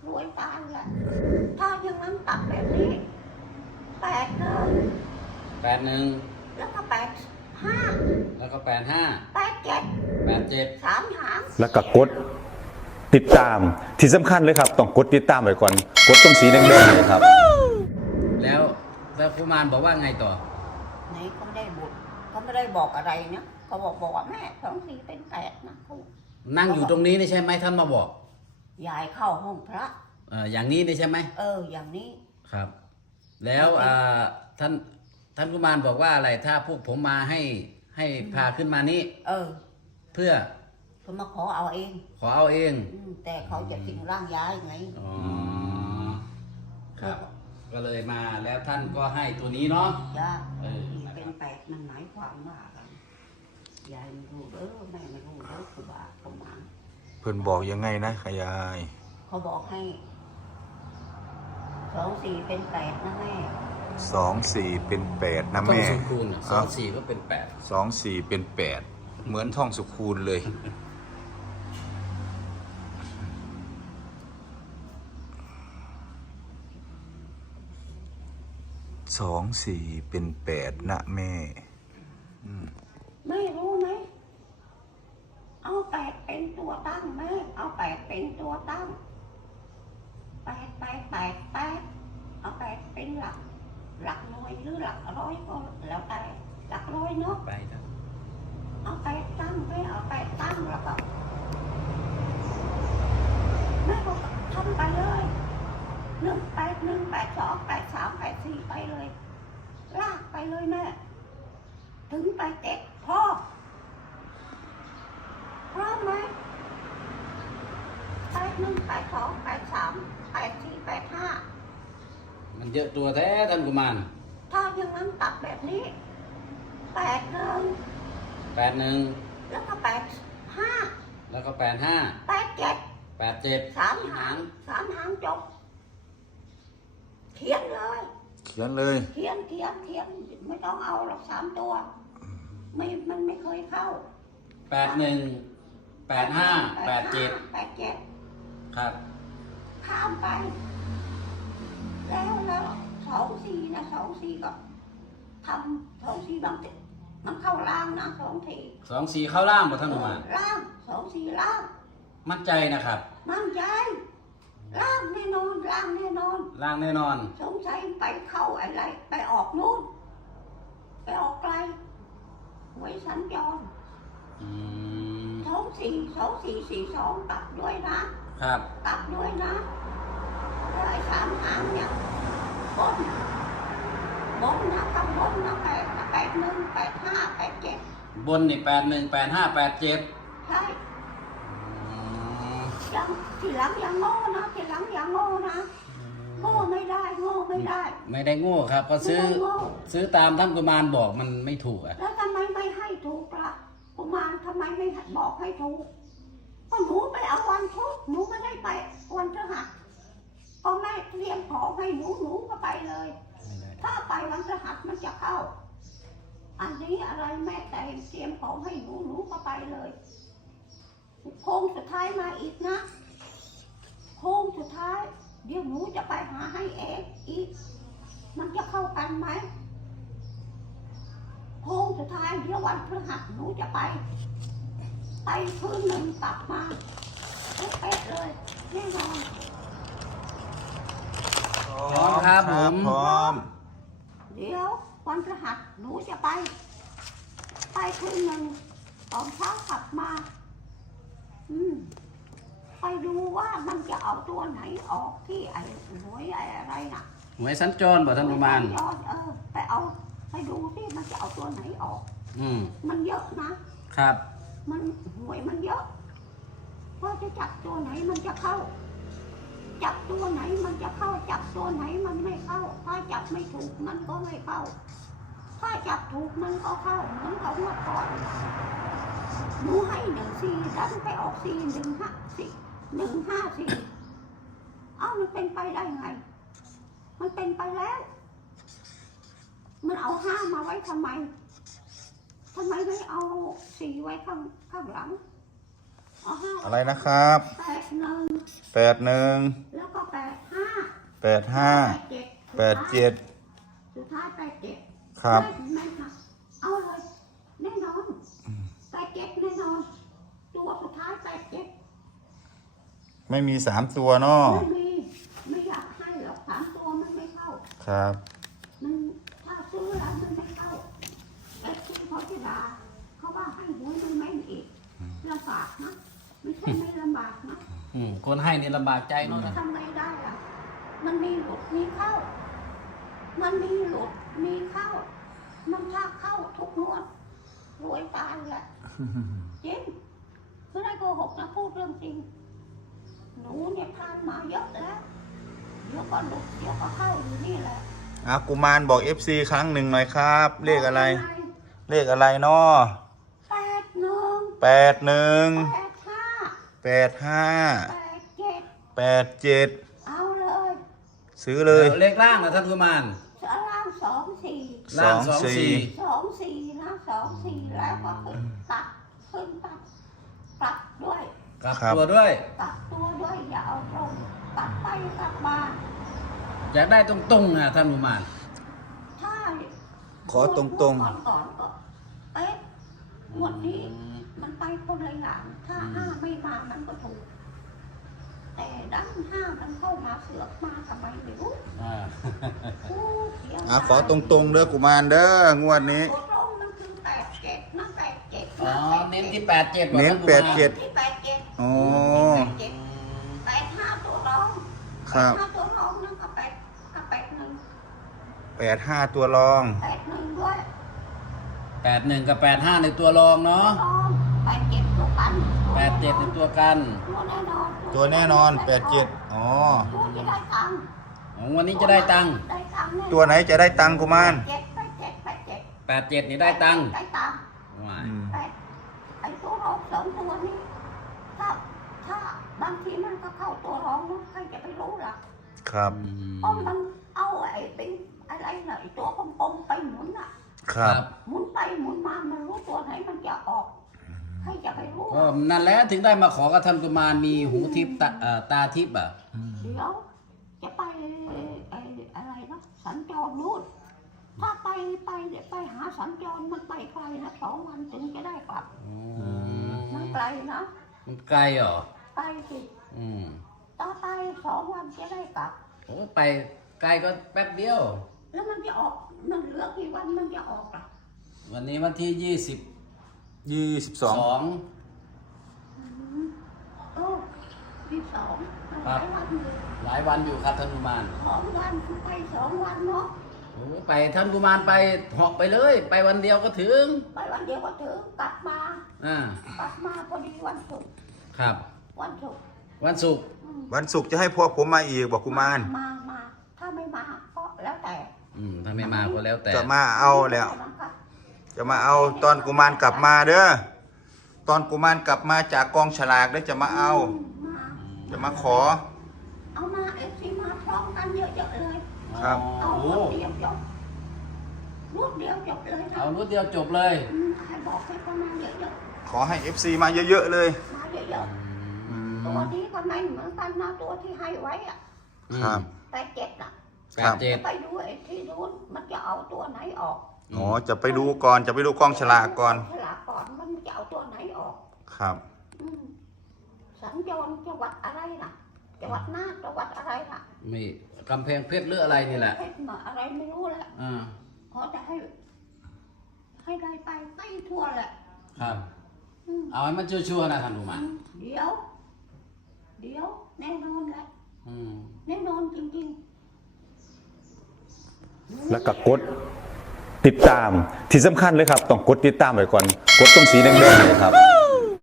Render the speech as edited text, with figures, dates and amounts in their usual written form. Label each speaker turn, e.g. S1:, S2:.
S1: รวยตายแหละถ้าอย่างนั้นตัดแบบนี้81แล้วก็85
S2: แล้วก็85
S1: 87 3 หาง
S3: แล้วก็กดติดตามที่สำคัญเลยครับต้องกดติดตามไว้ก่อนกดตรงสีแดงๆเลยครับ
S2: แล้วกุมารบอกว่าไงต่อ
S1: ไหนเขาไม่ได้บุญเขาไม่ได้บอกอะไรนะเขาบอกว่าแม่24เป็น8นะเขา
S2: นั่งอยู่ตรงนี้นี่ใช่ไหมท่านมาบอก
S1: ยายเข้าห้องพระ
S2: อย่างนี้นี่ใช่ไหม
S1: อย่างนี้
S2: ครับแล้วท่านกุมารบอกว่าอะไรถ้าพวกผมมาให้พาขึ้นมานี้เพื่อ
S1: มาขอเอาเองแต่เขาจะสิงร่างย้ายไง
S2: อ๋อครับก็เลยมาแล้วท่านก็ให้ตัวนี้เนาะ
S1: จ้าเป็น8มันหมายความว่าอะไรยายไม่รู้แม่ไม่รู้ครูบาเขามา
S3: เพิ่นบอกยังไงนะยาย
S1: เขาบอกให้24เป็น8นะแม่
S3: 24เป็น8นะแม่
S2: ท่องสุคูณ24ก็เป็น8
S3: 24เป็น8เหมือนท่องสุคูณเลย24เป็น8นะแม่
S1: ไม่รู้ไหมเอา8เป็นตัวตั้งแม่เอา8เป็นตัวตั้ง8เอา8เป็นหลักหน่วยหรือหลักร้อยก็แล้วแต่หลักร้อยเนาะเอา8ตั้งไม่เอา8ตั้งแล้วก็แม่ก็ทำไปเลย181 82 83 84ไปเลยลากไปเลยแม่ถึง87พ่อพร้อมไหม81 82 83 84 85
S2: มันเยอะตัวแท้ท่านกุมาร
S1: ถ้าอย่างนั้นตัดแบบนี้81แล้วก็85
S2: แล้วก็85 87
S1: 3 หางจบเขียนเลย
S3: เขียน
S1: ไม่ต้องเอาหรอก3ตัวมันไม่เคยเข้า
S2: 81 85 87ครับ
S1: ข้ามไปแล้ว24นะ24ก็ทำ24บางทีมันเข้าล่างนะ
S2: 24เข้าล่างบ่ท่านกุมาร
S1: ล่าง24ล่าง
S2: มั่นใจนะครับ
S1: มั่นใจล่างแน่นอนสงสัยไปเข้าอะไรไปออกนู่นไปออกไกลหวยสัญจร24 ตัดด้วยนะครับตัดด้วยนะแล้วไอ้3 หางเนี่ยบนนะข้างบนนะ81 85 87
S2: บนนี่81 85 87
S1: ใช่ยังทีหลังอย่างโง่นะโง่ไม่ได้
S2: ไม่ได้โง่ครับก็ซื้อตามท่านกุมารบอกมันไม่ถูก
S1: แล้วทำไมไม่ให้ถูกล่ะกุมารทำไมไม่บอกให้ถูกก็หนูไปเอาวันพุธหนูไม่ได้ไปวันพฤหัสก็แม่เตรียมของให้หนูก็ไปเลยถ้าไปวันพฤหัสมันจะเข้าอันนี้อะไรแม่แต่เตรียมของให้หนูก็ไปเลยโค้งสุดท้ายมาอีกนะโค้งสุดท้ายเดี๋ยวหนูจะไปหาให้เองอีกมันจะเข้ากันไหมโค้งสุดท้ายเดี๋ยววันพฤหัสหนูจะไปคืนหนึ่งกลับมาให้เป๊ะเลยแน่นอน
S2: พร้อมครับผม
S3: พร้อม
S1: เดี๋ยววันพฤหัสหนูจะไปคืนหนึ่งตอนเช้ากลับมาไปดูว่ามันจะเอาตัวไหนออกที่ไอ้หวยอะไรน่ะ
S2: หวยสัญจรบ่ท่านกุมาร
S1: ไปดูที่มันจะเอาตัวไหนออกมันเยอะนะครับมันหวยมันเยอะพอจะจับตัวไหนมันจะเข้าจับตัวไหนมันจะเข้าจับตัวไหนมันไม่เข้าถ้าจับไม่ถูกมันก็ไม่เข้าถ้าจับถูกมันก็เข้าเหมือนเขาเมื่อก่อนหนูให้14ดันไปออก154มันเป็นไปได้ไงมันเป็นไปแล้วมันเอา5มาไว้ทำไมไม่เอา4ไว้ข้างหลัง
S3: อะไรนะครับ
S1: 81
S3: แล้วก็
S4: 85 87
S1: สุดท้าย87
S4: ครับ
S1: ไม่ค่ะเอาเลยแน่นอน87แน่นอนตัวสุดท้าย87
S4: ไม่มี3ตัวเนาะ
S1: ไม่มีไม่อยากให้หรอก3ตัวมันไม่เข้า
S4: ครับ
S1: มันถ้าซื้อแล้วมันไม่เข้าไอ้ที่เขาจะด่าเขาว่าให้หวยมันแม่นอีกลำบากนะไม่ใช่ไม่ลำบากนะ
S2: คนให้นี่ลำบากใจเนาะ
S1: ทำไงได้ล่ะมันมีหลุดมีเข้า มันมีหลุดมีเข้า มันถ้าเข้าทุกงวดรวยตายแหละจริงไม่ได้โกหกนะพูดเรื่องจริงหนูเนี่ยพลาดมาเยอะแล้วเดี๋ยวก็หลุดเดี๋ยวก็เข้าอยู่นี่แหละ
S4: กุมารบอก FC ครั้งหนึ่งหน่อยครับ เลขอะไร เลขอะไรเนาะ
S1: 81
S4: 81
S1: 85
S4: 85
S1: 87
S4: 87
S1: เอาเลย
S4: ซื้อเลย
S2: เลขล่างนะท่านกุมาร
S1: ล่าง24
S2: ล่าง
S4: สองสี่
S1: 24นะ24แล้วก็ขึ้นตัดกลับด้วย
S2: กลับตัวด้วย
S1: กลับตัวด้วยอย่าเอาตรงกลับไปกลับมา
S2: อยากได้ตรงๆนะท่านกุมาร
S1: ถ้า
S4: ขอตรงๆ
S1: ก่อนก็เอ๊ะงวดนี้มันไปคนละอย่างถ้า5ไม่มามันก็ถูก แต่ดัน5มันเข้ามาเสือกมาทำไมไม่รู้
S2: อ่า
S1: โอ้เสีย
S4: ขอตรงๆเด้อกุมารเด้องวดนี้
S1: ตรงมันคือ87นะ87
S2: อ๋อ เน้นที่87บอก
S4: เน้น
S2: ท่านกุมาร
S4: 87
S1: ที่87
S4: โอ้
S1: 85ตัวรอง
S4: ครับ
S1: 85ตัวรองนั่นก็81
S4: 85 ตัวรอง
S1: 81ด้วย
S2: 81 กับ 85 ในตัวรองเนาะ
S1: รอง87ตัวกัน
S2: 87ในตัวกัน
S1: ตัวแน่นอน
S4: ตัวแน่นอน 87อ๋อ
S1: ตัวที่ได้ตังค์
S2: ของวันนี้จะได้ตังค์
S1: ได้ตังค์แน่
S4: ตัวไหนจะได้ตังค์กุมาร
S2: 87นี่ได้ตังค์
S1: ได้ตังค์
S2: ว้าย
S1: แต่ไอ้ตัวรองสองตัวนี้ถ้าบางทีมันก็เข้าตัวรองนะใครจะไปรู้ล่ะ
S4: ครับ
S1: เพราะมันเอาไอ้เป็นอะไรน่ะไอ้ตัวกลมๆไปหมุนอ่ะ
S4: ครับ
S1: หมุนไปหมุนมามันรู้ตัวไหนมันจะออกใครจะไปรู้
S2: ก็นั่นแหละถึงได้มาขอกับท่านกุมารมีหูทิพย์ตาทิพย์อ่ะ
S1: เดี๋ยวจะไปไอ้อะไรนะสัญจรนู่นถ้าไปเดี๋ยวไปหาสัญจรมันไปไกลนะ2 วันถึงจะได้กลับมันไกลนะ
S2: มันไกลเหรอ
S1: ไปสิ
S2: อืม
S1: ต่อไป2 วันจะได้กลับ
S2: โอ้ไปไกลก็แป๊บเดียว
S1: แล้วมันจะออกมันเหลือกี่วันมันจะออกอ่ะ
S2: วันนี้วันที่
S4: 22
S1: โอ้22มันหลายวันอยู่
S2: 22 หลายวันอยู่ครับท่านกุมาร
S1: 2 วันไป2 วันเนาะ
S2: โอ้ไปท่านกุมารไปเหาะไปเลย ไปวันเดียวก็ถึง
S1: ไปวันเดียวก็ถึงกลับมา
S2: อ่า
S1: พอดีวันศุกร์
S2: ครับ
S1: วันศุกร์
S2: วันศุกร์
S4: วันศุกร์จะให้พวกผมมาอีกบอกกุมาร
S1: มาถ้าไม่มาก็แล้วแต่
S2: ถ้าไม่มาก็แล้วแต่
S4: จะมาเอาแล้ว จะมาเอาตอนกุมารกลับมาเด้อ ตอนกุมารกลับมาจากกองฉลากแล้วจะมาเอา จะมาขอ
S1: เอามามาพร้อมกันเยอะๆเลย
S4: ครับ
S1: เอา
S2: โอ้
S1: รวดเดียวจบรวดเดียวจบเลยนะ
S2: เอารวดเดียวจบเลย
S1: ใครบอกให้เขามาเยอะ
S4: ขอให้ FC มาเยอะๆเลย
S1: ๆมาเยอะ
S4: อื
S1: ๆ
S4: ม
S1: ตัวนี้ก็ไม่เหมือนกันนะตัวที่ให้ไว้อะ
S4: ครับ
S1: 87น่ะ
S4: ครับ
S1: จะไปดูไอ้ที่นู้นมันจะเอาตัวไหนออก
S4: อ๋อ จะไปดูก่อน จะไปดูกองฉลากก่อน
S1: ฉลากก่อนมันจะเอาตัวไหนออก
S4: ครับ
S1: อืมสัญจรจังหวัดอะไรน่ะจังหวัดน่านจังหวัดอะไรน่ะ
S2: มีกำแพงเพชรหรืออะไรนี่แหละ
S1: เพชรมาอะไรไม่รู้แหละ
S2: อ่า
S1: ขอจะให้ได้ไปทั่วแหละ
S2: ครับ
S1: อืม
S2: เอาให้มันชัวร์ๆนะท่านกุมาร
S1: เดี๋ยวแน่นอนแหละ
S2: อืม
S1: แน่นอนจริงๆ
S3: แล้วก็กดติดตามที่สำคัญเลยครับ ต้องกดติดตามไว้ก่อน กดตรงสีแดงๆเลยครับ